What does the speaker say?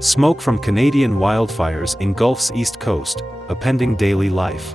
Smoke from Canadian wildfires engulfs East Coast, upending daily life.